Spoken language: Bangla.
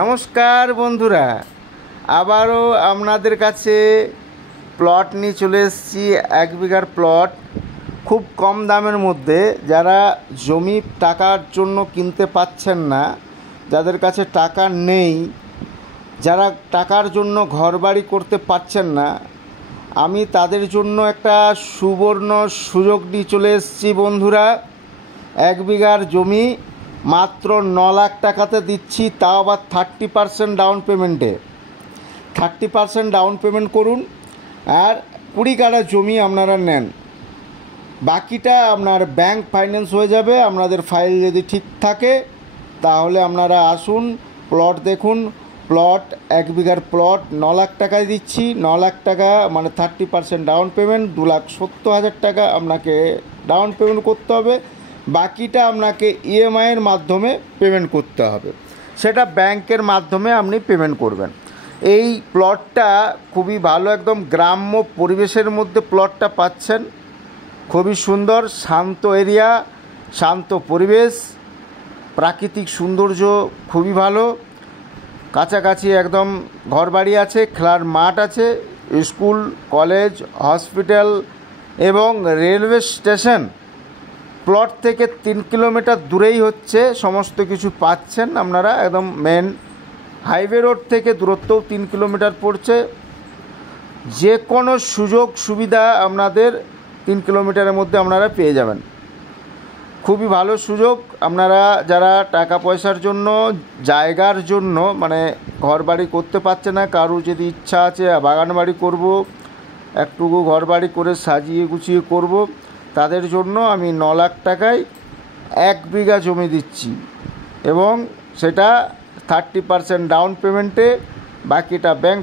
নমস্কার বন্ধুরা, আবারও আপনাদের কাছে প্লট নিয়ে চলে এসেছি। 1 বিঘার প্লট খুব কম দামের মধ্যে। যারা জমি টাকার জন্য কিনতে পাচ্ছেন না, যাদের কাছে টাকা নেই, যারা টাকার জন্য ঘরবাড়ি করতে পারছেন না, আমি তাদের জন্য একটা সুবর্ণ সুযোগ নিয়ে চলে এসেছি বন্ধুরা। 1 বিঘার জমি মাত্র 9 লাখ টাকাতে দিচ্ছি, তাও আবার 30% ডাউন পেমেন্টে। 30% ডাউন পেমেন্ট করুন আর 20 কাঠা জমি আপনারা নেন, বাকিটা আপনার ব্যাংক ফাইন্যান্স হয়ে যাবে। আপনাদের ফাইল যদি ঠিক থাকে তাহলে আপনারা আসুন, প্লট দেখুন। প্লট 1 বিঘার প্লট 9 লাখ টাকায় দিচ্ছি। 9 লাখ টাকা মানে 30% ডাউন পেমেন্ট, 2,70,000 টাকা আপনাকে ডাউন পেমেন্ট করতে হবে। বাকিটা আপনাকে ইএমআইয়ের মাধ্যমে পেমেন্ট করতে হবে, সেটা ব্যাংকের মাধ্যমে আপনি পেমেন্ট করবেন। এই প্লটটা খুবই ভালো, একদম গ্রাম্য পরিবেশের মধ্যে প্লটটা পাচ্ছেন। খুবই সুন্দর, শান্ত এরিয়া, শান্ত পরিবেশ, প্রাকৃতিক সৌন্দর্য খুবই ভালো। কাছাকাছি একদম ঘরবাড়ি আছে, খেলার মাঠ আছে, স্কুল, কলেজ, হসপিটাল এবং রেলওয়ে স্টেশন প্লট থেকে 3 কিলোমিটার দূরেই হচ্ছে। সমস্ত কিছু পাচ্ছেন আপনারা, একদম মেন হাইওয়ে রোড থেকে দূরত্বও 3 কিলোমিটার পড়ছে। যে কোনো সুযোগ সুবিধা আপনাদের 3 কিলোমিটারের মধ্যে আপনারা পেয়ে যাবেন। খুবই ভালো সুযোগ। আপনারা যারা টাকা পয়সার জন্য, জায়গার জন্য, মানে ঘর বাড়ি করতে পারছে না, কারো যদি ইচ্ছা আছে বাগান বাড়ি করবো, একটুকু ঘর বাড়ি করে সাজিয়ে গুছিয়ে করব, তাদের জন্য আমি 9 লাখ টাকায় 1 বিঘা জমি দিচ্ছি এবং সেটা 30% ডাউন পেমেন্টে, বাকিটা ব্যাংক